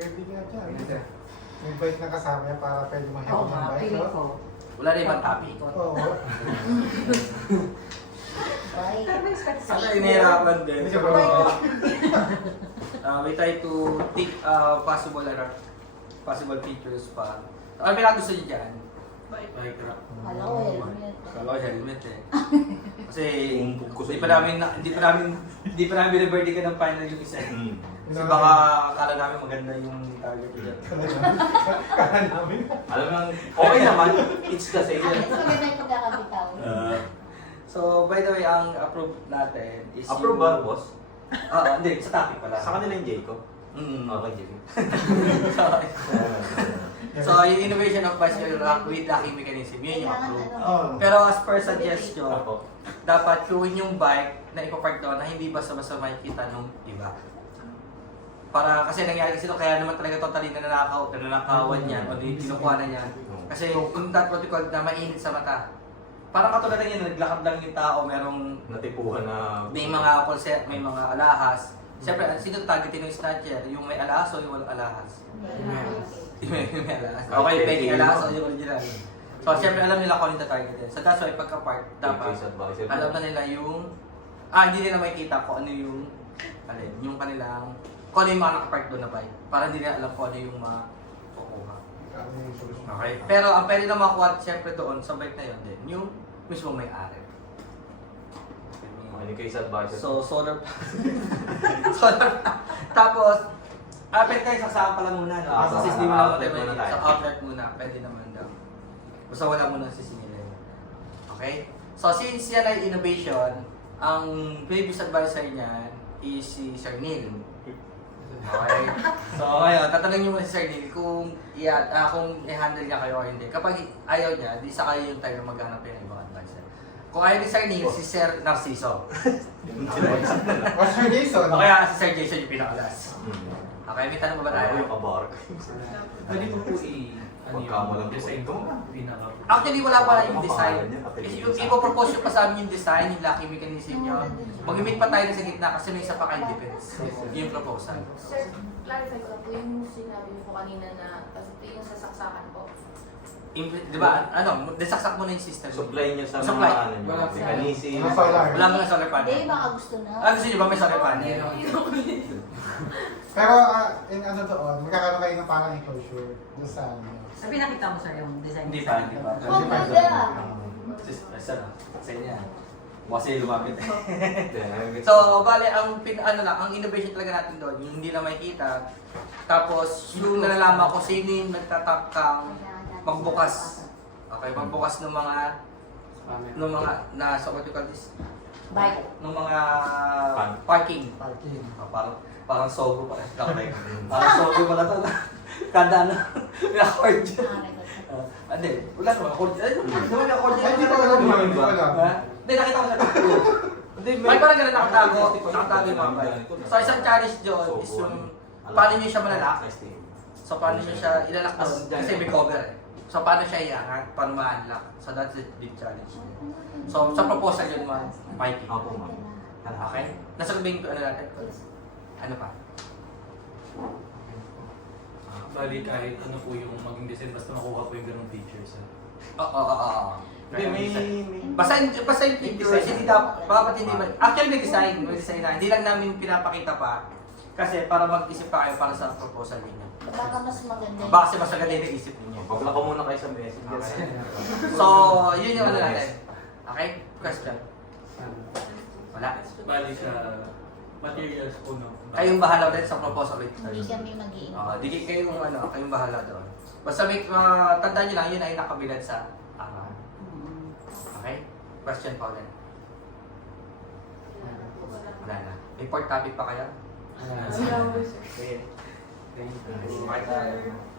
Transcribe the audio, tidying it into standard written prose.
Pwede nga dyan. Ayun, sir. May bike na kasama yan para pwede Oo mahihaw ng nga, bike. pili No? ko. Wala na ibang topic. Oo. Bye. Sana inahirapan din. Hindi siya So, ba- we try to think possible features pa. Ano may gusto niyo dyan? Bike rack. Alam ko, helmet. Kala ko helmet eh. Kasi hindi pa namin binibirthday ka ng final yung isa. Kasi baka akala namin maganda yung target ko dyan. Kala namin. Alam mo, okay naman. It's the same. Mas maganda yung pagkakabitaw. So, by the way, ang approve natin is Approve ba, boss? Hindi, sa topic pala. Sa kanila yung Jayco? Mm. Okay, Jayco. So, yung innovation of bicycle rack with locking mechanism, yun yung approve. Oo. Pero as per suggestion, Ako. dapat gawin yung bike na ipapark doon na hindi basta-basta makikita nung iba. Para kasi nangyari kasi kaya naman talaga totally nanakawan niya o kinukuha na niya. Kasi yung that what we call na mainit sa mata. Parang katulad lang yun, naglakad lang yung tao, merong Natipuhan na... may mga pulse, may mga alahas. Siyempre, sino targetin ng snatcher? Yung may alahas o yung walang alahas? May alahas. Okay, pwede alahas o yung original. So, siyempre alam nila kung ano yung targetin. So, that's why pagka-park, dapat alam na nila yung... hindi nila makikita kung ano yung... yung kanilang... Kung ano yung mga nakapark doon na bike. Para hindi nila alam kung ano yung mga kukuha. Okay. Pero ang pwede na makuha siyempre doon sa bike na yun din, yung mismo may-ari. Ano kayo sa advisor? So, solar solar tapos, pwede tayo saksakan pala muna, no? Ah, Kasi sa hindi mo lang outlet muna tayo. sa outlet muna, pwede naman daw. Basta wala muna sisingilin. Okay? So, since yan ay innovation, ang previous advisor niyan is si Sir Neil. Okay. So ngayon, tatanungin niyo muna si Sir Neil kung kung i-handle niya kayo o hindi. Kapag ayaw niya, di sa kayo yung tayo maghanap ng ibang advisor. Kung ayaw ni Sir Neil, si Sir Narciso. What's your Jason? O kaya si Sir Jason yung pinakalas. Okay, may tanong ba tayo? Yung kabark. Pwede mo po Pagkamalang po design ito. pinaka. Actually, wala pa yung design. Pangalan niya, Kasi yung ipopropose nyo pa sa amin yung design, yung locking mechanism nyo. Mag-meet pa tayo sa gitna kasi may isa pa kayo defense. Yung proposal. Sir, clarify ko lang po yung sinabi niyo po kanina na yung sasaksakan po. Di ba, desaksak mo na yung system. Supply niya sa Supply. mga ano niya. Wala. Mechanism. Mga solar. Wala mo na solar panel. Hindi, baka gusto na. Gusto nyo ba may solar panel? Pero doon, magkakaroon kayo ng parang enclosure doon sa ano. Sabi nakita mo sir yung design. Hindi pa, hindi pa. Oh, ganda. Sa inyo. Kasi lumapit. Then, So, bale, ang innovation talaga natin doon, yung hindi na makikita. Tapos, yung nalalaman ko sino yung nagtatakang magbukas. Okay, magbukas ng mga so what you call this? Bike. Ng mga parking. Parang sogo pa. Okay. Parang sogo pala to. Kada may accord dyan. Hindi, wala naman accord dyan. Wala naman accord dyan. Ay, hindi ko alam yun, hindi ko alam. Hindi, nakita ko sa picture. May parang ganun nakatago yung mga bike. So, isang challenge doon is yung paano nyo siya malalock. So, paano nyo siya ilalak doon? Kasi may cover eh. So, paano siya iangat? Paano ma-unlock? So, that's the big challenge. So, sa proposal yun, Mikey. Opo, ma'am. Okay? Nasa ba yung natin? Ano pa? Bali kahit ano po yung maging design, basta makuha po yung ganung features. Oo. Hindi, may... Basta yung features, hindi dapat, hindi man. Actually, may design na. Hindi lang namin pinapakita pa. Kasi para mag-isip pa kayo para sa proposal ninyo. Baka mas maganda. Baka kasi mas agad yung isip ninyo. Pagla ko muna kayo sa message. So, yun yung ano natin. Okay? Question? Wala? Bali sa materials po no. Kayong bahala ulit sa proposal ulit. Hindi kami mag-iingat. Di kayong bahala doon. Basta may, tandaan nyo lang, yun ay nakabilad sa araw. Okay? Question pa ulit. Wala na. May port topic pa kaya? Wala. Sige. Thank you.